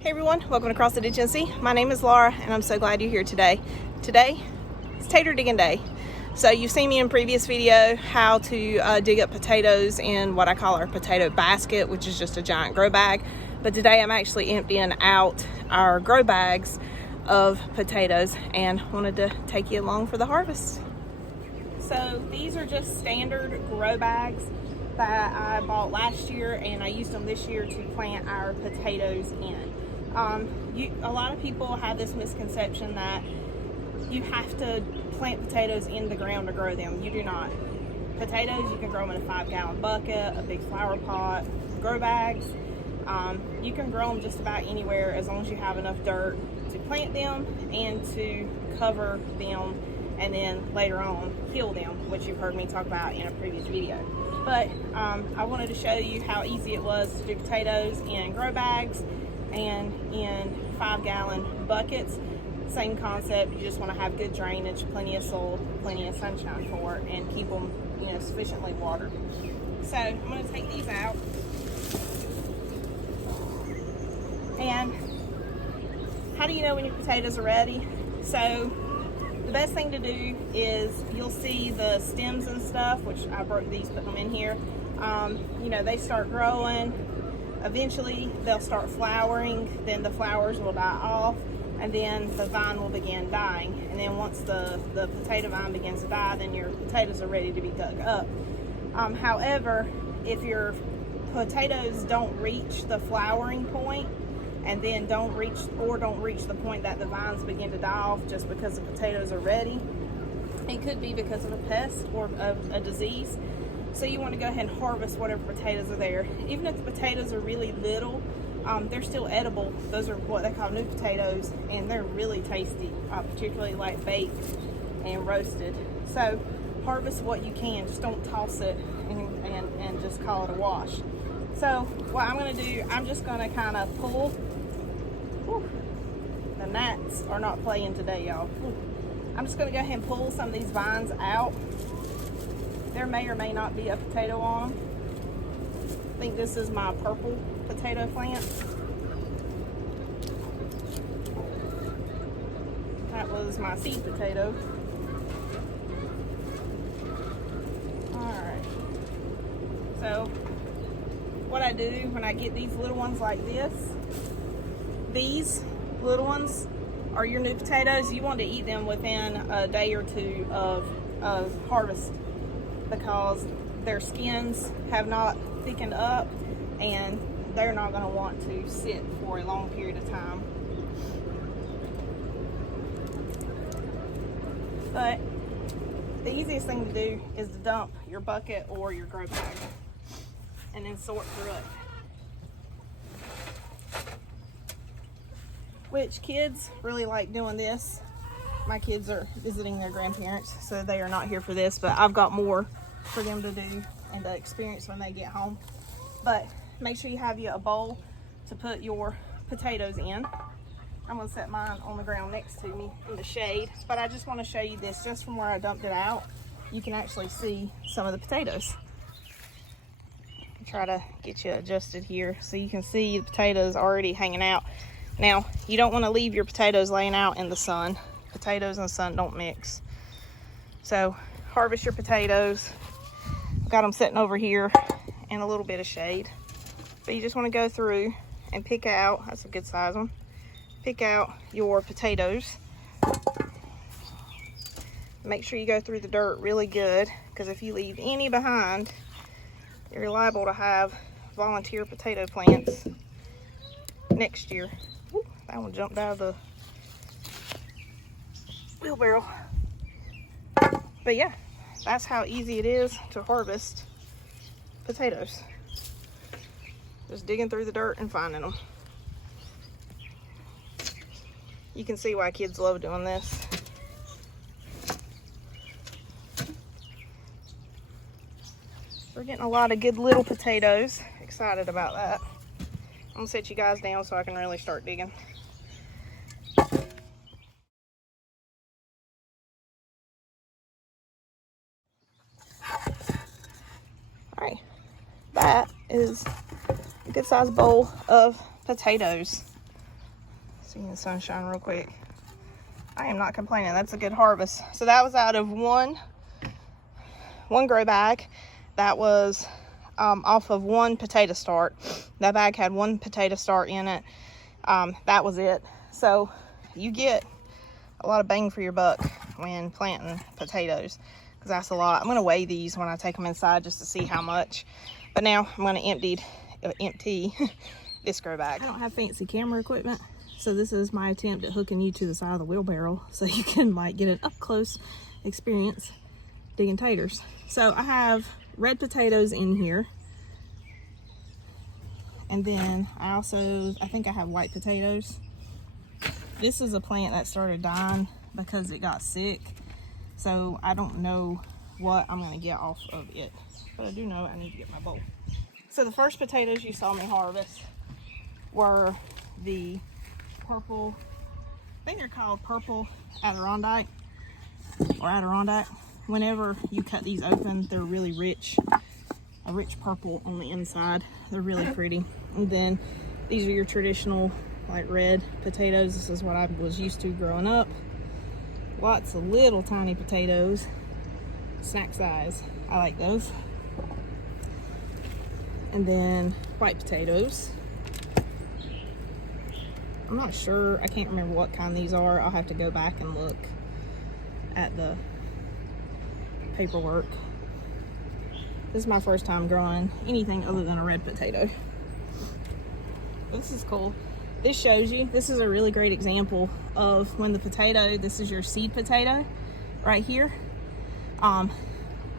Hey everyone, welcome to Across the Ditch NC. My name is Laura and I'm so glad you're here today. Today is tater digging day. So you've seen me in previous video how to dig up potatoes in what I call our potato basket, which is just a giant grow bag. But today I'm actually emptying out our grow bags of potatoes and wanted to take you along for the harvest. So these are just standard grow bags that I bought last year and I used them this year to plant our potatoes in. A lot of people have this misconception that you have to plant potatoes in the ground to grow them. You do not. Potatoes, you can grow them in a 5-gallon bucket, a big flower pot, grow bags. You can grow them just about anywhere as long as you have enough dirt to plant them and to cover them, and then later on heal them, which you've heard me talk about in a previous video. But I wanted to show you how easy it was to do potatoes in grow bags and in 5-gallon buckets. Same concept, you just want to have good drainage, plenty of soil, plenty of sunshine for it, and keep them, sufficiently watered. So I'm going to take these out. And how do you know when your potatoes are ready? So the best thing to do is you'll see the stems and stuff, which I broke these, put them in here. They start growing. Eventually they'll start flowering, then the flowers will die off, and then the vine will begin dying. And then once the potato vine begins to die, then your potatoes are ready to be dug up. However, if your potatoes don't reach the flowering point, and then don't reach the point that the vines begin to die off just because the potatoes are ready, it could be because of a pest or a disease. So you want to go ahead and harvest whatever potatoes are there. Even if the potatoes are really little, they're still edible. Those are what they call new potatoes, and they're really tasty, particularly like baked and roasted. So harvest what you can, just don't toss it and just call it a wash. So what I'm going to do, I'm just going to kind of pull. Whew, the gnats are not playing today, y'all. I'm just going to go ahead and pull some of these vines out. There may or may not be a potato on them. I think this is my purple potato plant. That was my seed potato. Alright. So what I do when I get these little ones like this, these little ones are your new potatoes. You want to eat them within a day or two of harvest, because their skins have not thickened up and they're not going to want to sit for a long period of time. But the easiest thing to do is to dump your bucket or your grow bag and then sort through it. Which kids really like doing this. My kids are visiting their grandparents, so they are not here for this, but I've got more for them to do and to experience when they get home. But make sure you have a bowl to put your potatoes in. I'm gonna set mine on the ground next to me in the shade, but I just want to show you this. Just from where I dumped it out, you can actually see some of the potatoes. I'll try to get you adjusted here so you can see the potatoes already hanging out. Now, you don't want to leave your potatoes laying out in the sun. Potatoes and the sun don't mix. So harvest your potatoes. I've got them sitting over here in a little bit of shade. But you just want to go through and pick out, that's a good size one, pick out your potatoes. Make sure you go through the dirt really good, because if you leave any behind, you're liable to have volunteer potato plants next year. Ooh, that one jumped out of the wheelbarrow. But yeah, that's how easy it is to harvest potatoes. Just digging through the dirt and finding them. You can see why kids love doing this. We're getting a lot of good little potatoes. Excited about that. I'm gonna set you guys down so I can really start digging. Alright, that is a good sized bowl of potatoes. See in the sunshine real quick. I am not complaining. That's a good harvest. So that was out of one grow bag. That was off of one potato start. That bag had one potato start in it. That was it. So you get a lot of bang for your buck when planting potatoes, because that's a lot. I'm going to weigh these when I take them inside just to see how much. But now I'm going to empty this grow bag. I don't have fancy camera equipment, so this is my attempt at hooking you to the side of the wheelbarrow so you can like get an up close experience digging taters. So I have red potatoes in here, and then I think I have white potatoes. This is a plant that started dying because it got sick, so I don't know what I'm going to get off of it, but I do know I need to get my bowl. So the first potatoes you saw me harvest were the purple, I think they're called purple Adirondack or Adirondack. Whenever you cut these open, they're really rich, a rich purple on the inside. They're really pretty. And then these are your traditional like red potatoes. This is what I was used to growing up. Lots of little tiny potatoes, snack size. I like those. And then white potatoes. I'm not sure, I can't remember what kind these are. I'll have to go back and look at the paperwork. This is my first time growing anything other than a red potato. This is cool. This shows you, this is a really great example of when the potato, this is your seed potato right here,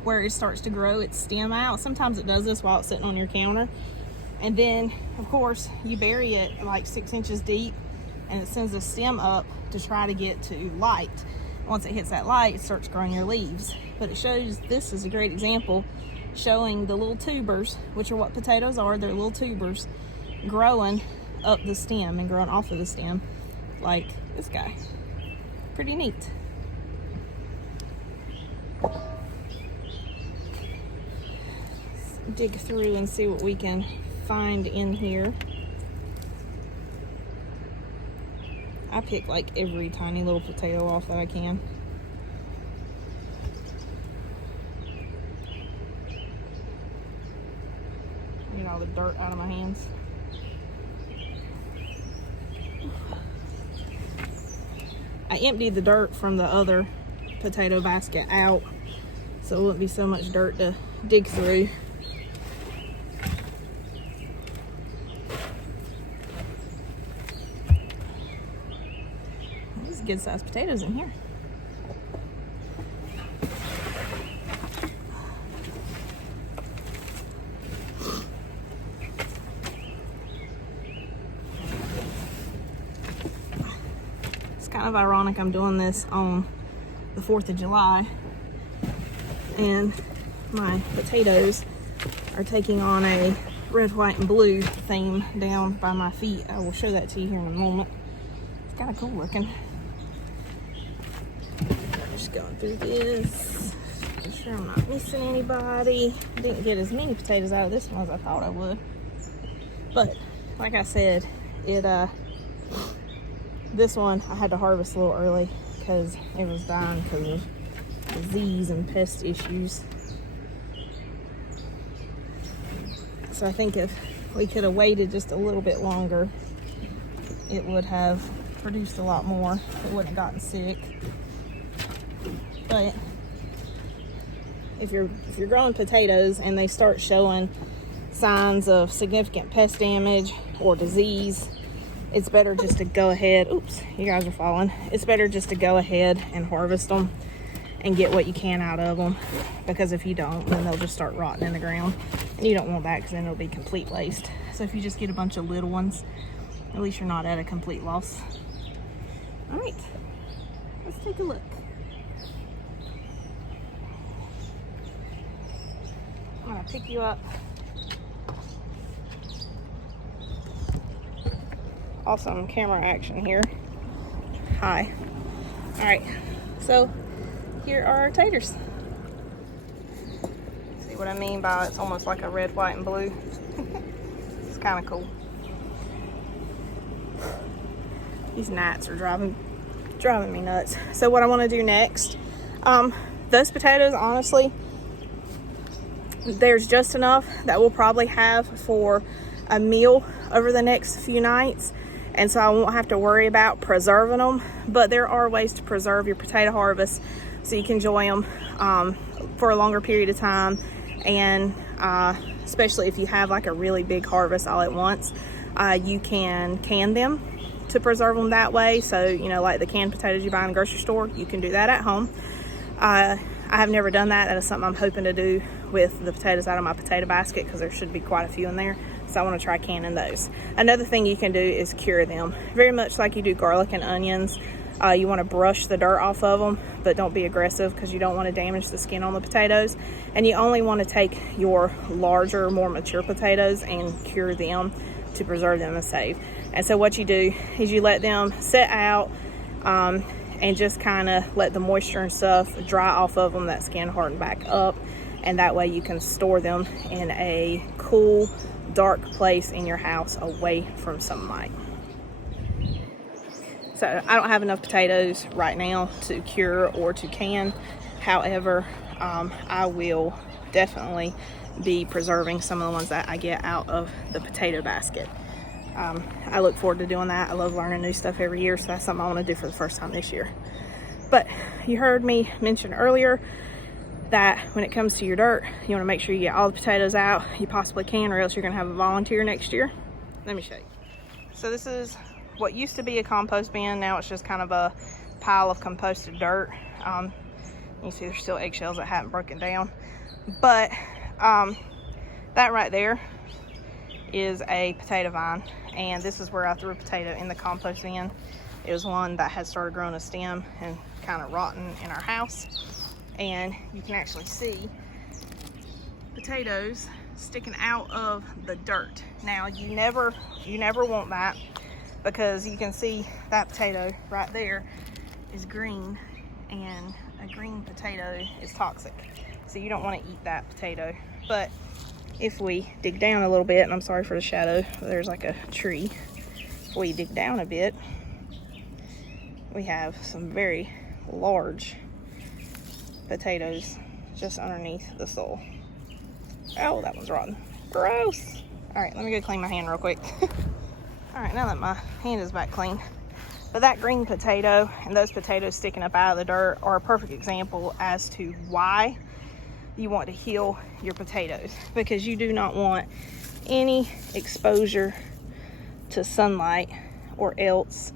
where it starts to grow its stem out. Sometimes it does this while it's sitting on your counter. And then, of course, you bury it like 6 inches deep, and it sends a stem up to try to get to light. Once it hits that light, it starts growing your leaves. But it shows, this is a great example, showing the little tubers, which are what potatoes are. They're little tubers growing up the stem and growing off of the stem, like this guy. Pretty neat. Dig through and see what we can find in here. I pick like every tiny little potato off that I can. Get all the dirt out of my hands. I emptied the dirt from the other potato basket out, so it wouldn't be so much dirt to dig through. These are good sized potatoes in here. Kind of ironic I'm doing this on the 4th of July, and my potatoes are taking on a red, white, and blue theme down by my feet. I will show that to you here in a moment. It's kind of cool looking. Just going through this, make sure I'm not missing anybody. I didn't get as many potatoes out of this one as I thought I would, but like I said, this one I had to harvest a little early because it was dying because of disease and pest issues. So I think if we could have waited just a little bit longer, it would have produced a lot more. It wouldn't have gotten sick. But if you're growing potatoes and they start showing signs of significant pest damage or disease, it's better just to go ahead. Oops, you guys are falling. It's better just to go ahead and harvest them and get what you can out of them, because if you don't, then they'll just start rotting in the ground, and you don't want that because then it'll be complete waste. So if you just get a bunch of little ones, at least you're not at a complete loss. All right, let's take a look. I'm gonna pick you up. Awesome camera action here. Hi. All right, so here are our taters. See what I mean by it's almost like a red, white, and blue. It's kind of cool. These gnats are driving me nuts. So what I want to do next, those potatoes, honestly, there's just enough that we'll probably have for a meal over the next few nights, and so I won't have to worry about preserving them. But there are ways to preserve your potato harvest so you can enjoy them for a longer period of time, and especially if you have like a really big harvest all at once, you can can them to preserve them that way. So, you know, like the canned potatoes you buy in the grocery store, you can do that at home. I have never done that. That is something I'm hoping to do with the potatoes out of my potato basket, because there should be quite a few in there. So I want to try canning those. Another thing you can do is cure them. Very much like you do garlic and onions. You want to brush the dirt off of them, but don't be aggressive, because you don't want to damage the skin on the potatoes. And you only want to take your larger, more mature potatoes and cure them to preserve them and save. And so what you do is you let them sit out and just kind of let the moisture and stuff dry off of them, that skin harden back up, and that way you can store them in a cool, dark place in your house away from sunlight. So I don't have enough potatoes right now to cure or to can. However, I will definitely be preserving some of the ones that I get out of the potato basket. I look forward to doing that. I love learning new stuff every year, so that's something I want to do for the first time this year. But you heard me mention earlier that when it comes to your dirt, you want to make sure you get all the potatoes out you possibly can, or else you're going to have a volunteer next year. Let me show you. So this is what used to be a compost bin. Now it's just kind of a pile of composted dirt. You see there's still eggshells that haven't broken down. But that right there is a potato vine, and this is where I threw a potato in the compost bin. It was one that had started growing a stem and kind of rotten in our house, and you can actually see potatoes sticking out of the dirt. Now you never want that, because you can see that potato right there is green, and a green potato is toxic, so you don't want to eat that potato. But if we dig down a little bit, and I'm sorry for the shadow, there's like a tree. If we dig down a bit, we have some very large potatoes just underneath the soil. Oh, that one's rotten. Gross. All right, let me go clean my hand real quick. All right, now that my hand is back clean. But that green potato and those potatoes sticking up out of the dirt are a perfect example as to why you want to heal your potatoes, because you do not want any exposure to sunlight, or else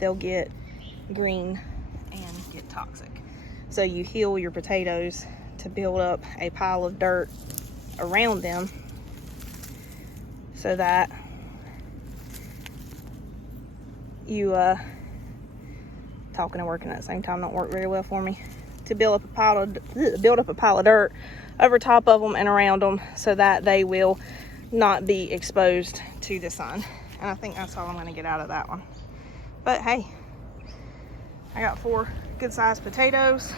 they'll get green and get toxic. So you heal your potatoes to build up a pile of dirt around them, so that you talking and working at the same time don't work very well for me. To build up a pile of dirt over top of them and around them, so that they will not be exposed to the sun. And I think that's all I'm going to get out of that one. But hey, I got 4 good sized potatoes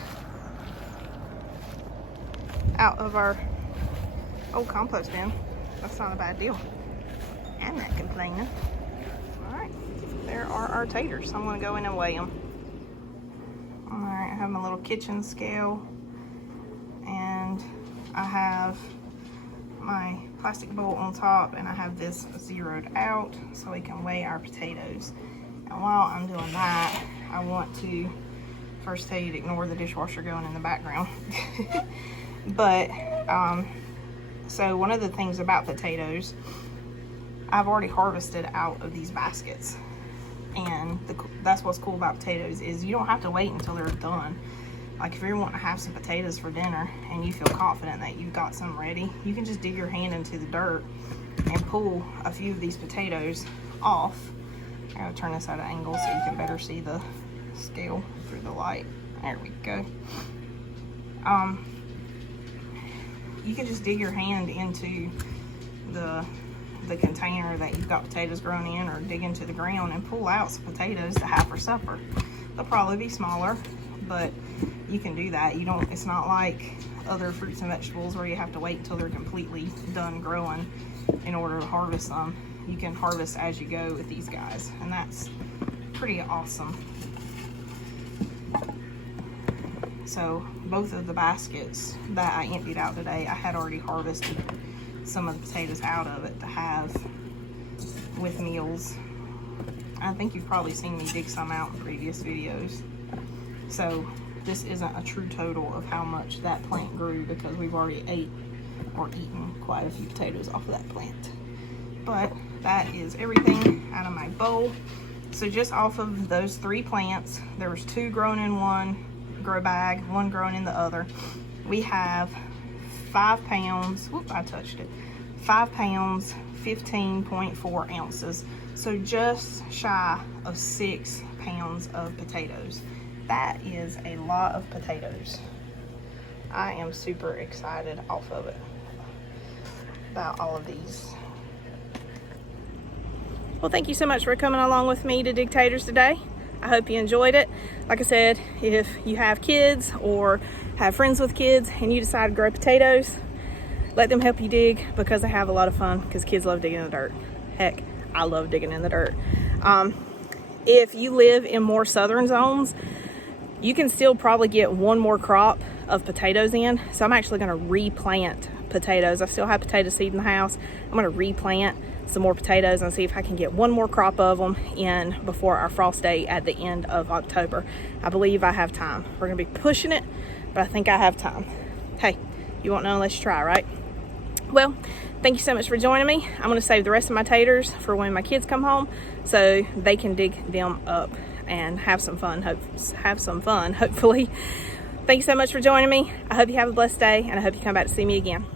out of our old compost bin. That's not a bad deal. I'm not complaining. All right, there are our taters. I'm going to go in and weigh them. All right, I have my little kitchen scale, and I have my plastic bowl on top, and I have this zeroed out so we can weigh our potatoes. And while I'm doing that, I want to first tell you to ignore the dishwasher going in the background. But so one of the things about potatoes, I've already harvested out of these baskets. And that's what's cool about potatoes, is you don't have to wait until they're done. Like if you're wanting to have some potatoes for dinner and you feel confident that you've got some ready, you can just dig your hand into the dirt and pull a few of these potatoes off. I gotta turn this at an angle so you can better see the scale through the light. There we go. You can just dig your hand into the container that you've got potatoes grown in, or dig into the ground and pull out some potatoes to have for supper. They'll probably be smaller, but you can do that. It's not like other fruits and vegetables where you have to wait until they're completely done growing in order to harvest them. you can harvest as you go with these guys, and that's pretty awesome. So both of the baskets that I emptied out today, I had already harvested some of the potatoes out of it to have with meals. I think you've probably seen me dig some out in previous videos. So this isn't a true total of how much that plant grew, because we've already eaten quite a few potatoes off of that plant. But that is everything out of my bowl. So just off of those 3 plants, there was 2 grown in one grow bag, 1 grown in the other. We have 5 pounds, whoop, I touched it, 5 pounds, 15.4 ounces. So just shy of 6 pounds of potatoes. That is a lot of potatoes. I am super excited off of it about all of these. Well, thank you so much for coming along with me to dig taters today. I hope you enjoyed it. Like I said, if you have kids or have friends with kids and you decide to grow potatoes, let them help you dig, because they have a lot of fun, because kids love digging in the dirt. Heck, I love digging in the dirt. If you live in more southern zones, you can still probably get 1 more crop of potatoes in. So I'm actually gonna replant potatoes. I still have potato seed in the house. I'm gonna replant some more potatoes and see if I can get 1 more crop of them in before our frost date at the end of October. I believe I have time. We're gonna be pushing it, but I think I have time. Hey, you won't know unless you try, right? Well, thank you so much for joining me. I'm gonna save the rest of my taters for when my kids come home so they can dig them up and have some fun, hopefully. Thank you so much for joining me. I hope you have a blessed day, and I hope you come back to see me again.